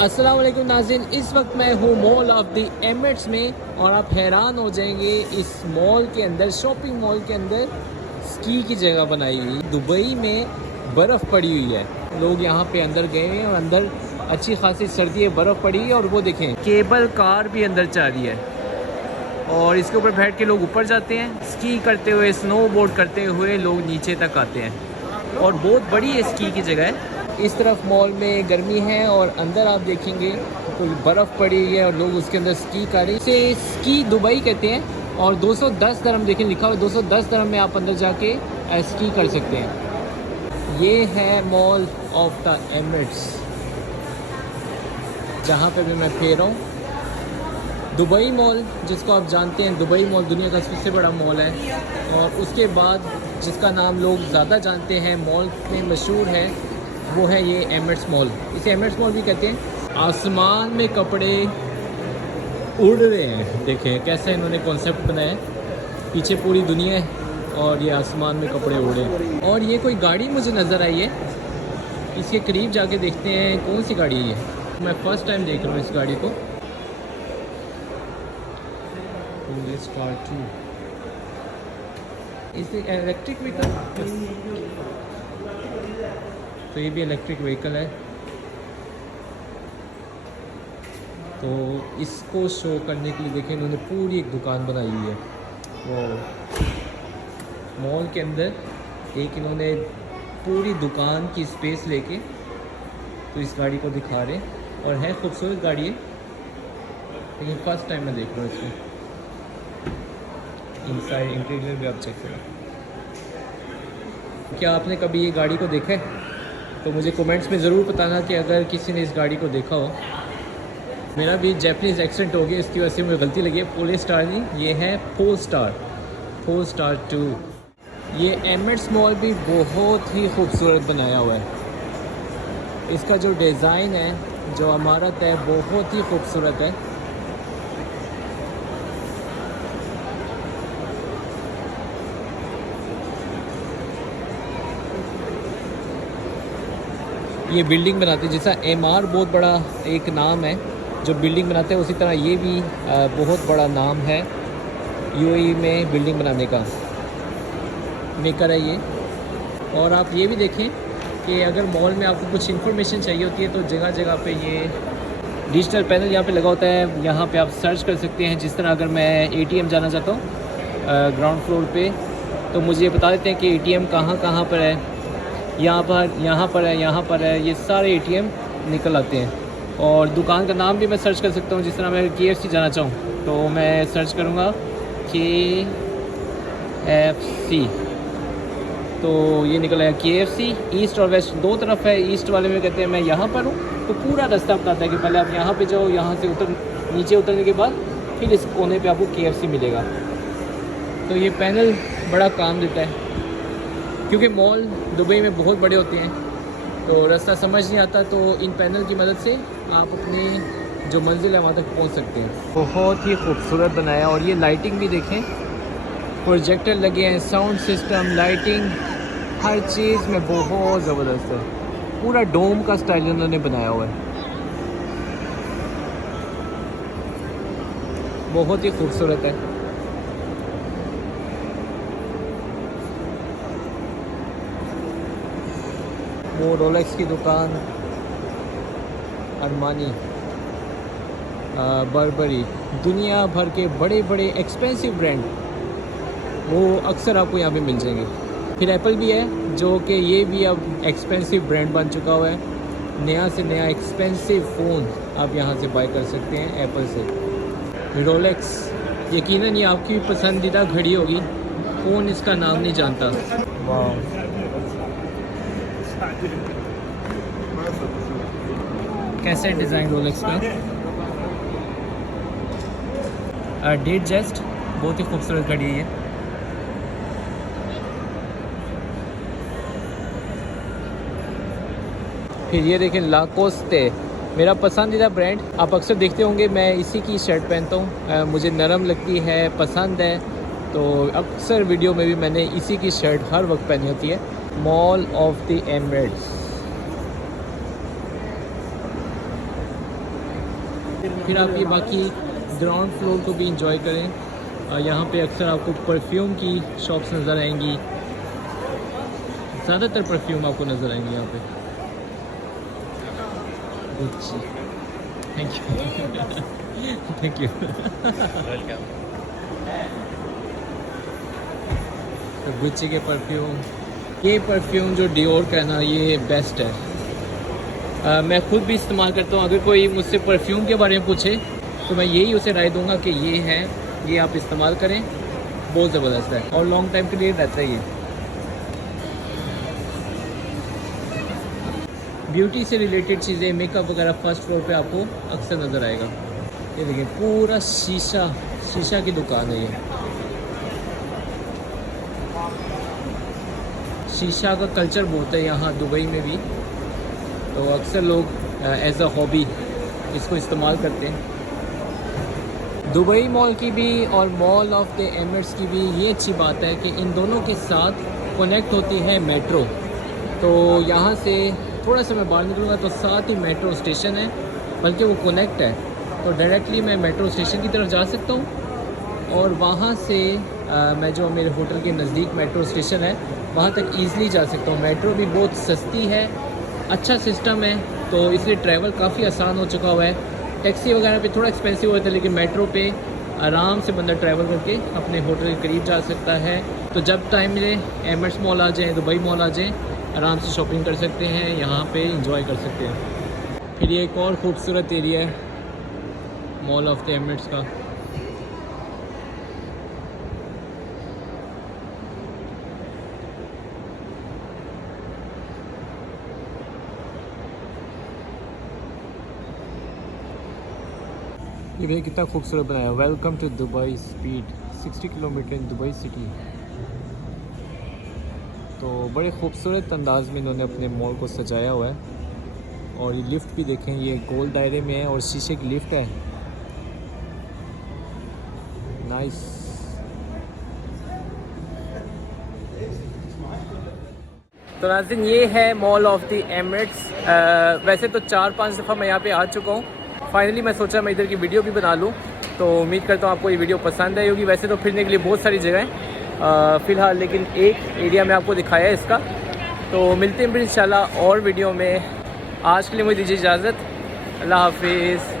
अस्सलाम वालेकुम नाज़रीन, इस वक्त मैं हूँ मॉल ऑफ द एमिरेट्स में और आप हैरान हो जाएंगे। इस मॉल के अंदर, शॉपिंग मॉल के अंदर स्की की जगह बनाई हुई। दुबई में बर्फ़ पड़ी हुई है, लोग यहाँ पे अंदर गए हैं और अंदर अच्छी खासी सर्दी है, बर्फ़ पड़ी है। और वो देखें, केबल कार भी अंदर चल रही है और इसके ऊपर बैठ के लोग ऊपर जाते हैं। स्की करते हुए, स्नो बोर्ड करते हुए लोग नीचे तक आते हैं और बहुत बड़ी है स्की की जगह है। इस तरफ मॉल में गर्मी है और अंदर आप देखेंगे तो बर्फ़ पड़ी हुई है और लोग उसके अंदर स्की कर रहे हैं। इसे स्की दुबई कहते हैं और 210 दरहम देखें लिखा हुआ है, 210 दरहम में आप अंदर जाके स्की कर सकते हैं। ये है मॉल ऑफ द एमिरेट्स, जहाँ पे भी मैं फिर रहा हूँ। दुबई मॉल, जिसको आप जानते हैं, दुबई मॉल दुनिया का सबसे बड़ा मॉल है। और उसके बाद जिसका नाम लोग ज़्यादा जानते हैं, मॉल में मशहूर है, वो है ये एमिरेट्स मॉल। इसे एमिरेट्स मॉल भी कहते हैं। आसमान में कपड़े उड़ रहे हैं, देखें कैसे इन्होंने कॉन्सेप्ट बनाया है। पीछे पूरी दुनिया है और ये आसमान में कपड़े उड़े। और ये कोई गाड़ी मुझे नज़र आई है, इसके करीब जाके देखते हैं कौन सी गाड़ी है। मैं फ़र्स्ट टाइम देख रहा हूँ इस गाड़ी को। इसे इलेक्ट्रिक व्हीकल, तो ये भी इलेक्ट्रिक व्हीकल है। तो इसको शो करने के लिए देखें इन्होंने पूरी एक दुकान बनाई हुई है। वो मॉल के अंदर एक इन्होंने पूरी दुकान की स्पेस लेके तो इस गाड़ी को दिखा रहे हैं और है खूबसूरत गाड़ी है, लेकिन फ़र्स्ट टाइम मैं देख रहा हूँ इसमें। इनसाइड इंटीरियर भी आप चेक करें। क्या आपने कभी ये गाड़ी को देखा है? तो मुझे कमेंट्स में ज़रूर बताना कि अगर किसी ने इस गाड़ी को देखा हो। मेरा भी जैपनीज़ एक्सेंट हो गया, इसकी वजह से मुझे गलती लगी है। पोलस्टार नहीं, ये है पोलस्टार 2। ये एमिरेट्स मॉल भी बहुत ही खूबसूरत बनाया हुआ है। इसका जो डिज़ाइन है, जो इमारत है, बहुत ही खूबसूरत है। ये बिल्डिंग बनाते हैं, जैसा एमआर बहुत बड़ा एक नाम है जो बिल्डिंग बनाते हैं, उसी तरह ये भी बहुत बड़ा नाम है यूएई में बिल्डिंग बनाने का मेकर है ये। और आप ये भी देखें कि अगर मॉल में आपको कुछ इन्फॉर्मेशन चाहिए होती है तो जगह जगह पे ये डिजिटल पैनल यहाँ पे लगा होता है। यहाँ पे आप सर्च कर सकते हैं। जिस तरह अगर मैं एटीएम जाना चाहता हूँ ग्राउंड फ्लोर पे, तो मुझे बता देते हैं कि एटीएम कहाँ पर है, यहाँ पर है। ये सारे एटीएम निकल आते हैं। और दुकान का नाम भी मैं सर्च कर सकता हूँ। जिस तरह मैं KFC जाना चाहूँ तो मैं सर्च करूँगा KFC, तो ये निकल आया KFC। ईस्ट और वेस्ट दो तरफ है। ईस्ट वाले में कहते हैं मैं यहाँ पर हूँ, तो पूरा रास्ता बताता है कि पहले आप यहाँ पे जाओ, यहाँ से नीचे उतरने के बाद फिर इस कोने पे आपको KFC मिलेगा। तो ये पैनल बड़ा काम देता है, क्योंकि मॉल दुबई में बहुत बड़े होते हैं तो रास्ता समझ नहीं आता, तो इन पैनल की मदद से आप अपनी जो मंजिल है वहाँ तक पहुँच सकते हैं। बहुत ही खूबसूरत बनाया। और ये लाइटिंग भी देखें, प्रोजेक्टर लगे हैं, साउंड सिस्टम, लाइटिंग, हर चीज़ में बहुत ज़बरदस्त है। पूरा डोम का स्टाइल उन्होंने बनाया हुआ है, बहुत ही खूबसूरत है। वो रोलेक्स की दुकान, अरमानी, बर्बरी, दुनिया भर के बड़े बड़े एक्सपेंसिव ब्रांड वो अक्सर आपको यहाँ पे मिल जाएंगे। फिर एप्पल भी है, जो कि ये भी अब एक्सपेंसिव ब्रांड बन चुका हुआ है। नया से नया एक्सपेंसिव फ़ोन आप यहाँ से बाय कर सकते हैं एप्पल से। रोलेक्स यकीनन ये आपकी पसंदीदा घड़ी होगी, फ़ोन इसका नाम नहीं जानता। वाह, कैसे डिज़ाइन रोलेक्स का। डेट जस्ट बहुत ही खूबसूरत घड़ी है। फिर ये देखें लाकोस्टे, मेरा पसंदीदा ब्रांड। आप अक्सर देखते होंगे मैं इसी की शर्ट पहनता हूँ, मुझे नरम लगती है, पसंद है, तो अक्सर वीडियो में भी मैंने इसी की शर्ट हर वक्त पहनी होती है। Mall of the Emirates. फिर आप ये बाकी ग्राउंड फ्लोर को भी इंजॉय करें। यहाँ पे अक्सर आपको परफ्यूम की शॉप्स नज़र आएंगी, ज़्यादातर परफ्यूम आपको नज़र आएंगे यहाँ पे। Gucci, thank you thank you welcome. तो गुच्ची के परफ्यूम, ये परफ्यूम जो डियोर का है ना, ये बेस्ट है। मैं खुद भी इस्तेमाल करता हूँ। अगर कोई मुझसे परफ्यूम के बारे में पूछे तो मैं यही उसे राय दूंगा कि ये है, ये आप इस्तेमाल करें, बहुत ज़बरदस्त है और लॉन्ग टाइम के लिए रहता है ये। ब्यूटी से रिलेटेड चीज़ें, मेकअप वगैरह फर्स्ट फ्लोर पे आपको अक्सर नज़र आएगा। ये देखिए पूरा शीशा की दुकान है ये। शीशा का कल्चर बहुत है यहाँ दुबई में भी, तो अक्सर लोग एज अ हॉबी इसको इस्तेमाल करते हैं। दुबई मॉल की भी और मॉल ऑफ द एमिरेट्स की भी ये अच्छी बात है कि इन दोनों के साथ कनेक्ट होती है मेट्रो। तो यहाँ से थोड़ा सा मैं बाहर निकलूँगा तो साथ ही मेट्रो स्टेशन है, बल्कि वो कनेक्ट है, तो डायरेक्टली मैं मेट्रो स्टेशन की तरफ जा सकता हूँ और वहाँ से मैं जो मेरे होटल के नज़दीक मेट्रो स्टेशन है वहाँ तक ईज़िली जा सकता हूँ। मेट्रो भी बहुत सस्ती है, अच्छा सिस्टम है, तो इसलिए ट्रैवल काफ़ी आसान हो चुका हुआ है। टैक्सी वगैरह पे थोड़ा एक्सपेंसिव होता है, लेकिन मेट्रो पे आराम से बंदा ट्रैवल करके अपने होटल के करीब जा सकता है। तो जब टाइम मिले एमिरेट्स मॉल आ जाएँ, दुबई मॉल आ जाएँ, आराम से शॉपिंग कर सकते हैं, यहाँ पे इंजॉय कर सकते हैं। फिर ये एक और ख़ूबसूरत एरिया है मॉल ऑफ द एमिरेट्स का। ये भैया कितना खूबसूरत बनाया, welcome to Dubai, speed 60 kilometre in Dubai city. तो बड़े खूबसूरत अंदाज में इन्होंने अपने मॉल को सजाया हुआ है। और ये लिफ्ट भी देखें, ये गोल दायरे में है और शीशे की लिफ्ट है, नाइस। तो नाज़रीन ये है मॉल ऑफ द एमिरेट्स। वैसे तो 4-5 दफ़ा मैं यहाँ पे आ चुका हूँ। फाइनली मैं सोचा मैं इधर की वीडियो भी बना लूँ, तो उम्मीद करता हूँ आपको ये वीडियो पसंद आई होगी। वैसे तो फिरने के लिए बहुत सारी जगह हैं फ़िलहाल, लेकिन एक एरिया में आपको दिखाया है इसका। तो मिलते हैं फिर इंशाल्लाह और वीडियो में। आज के लिए मुझे दीजिए इजाज़त, अल्लाह हाफिज़।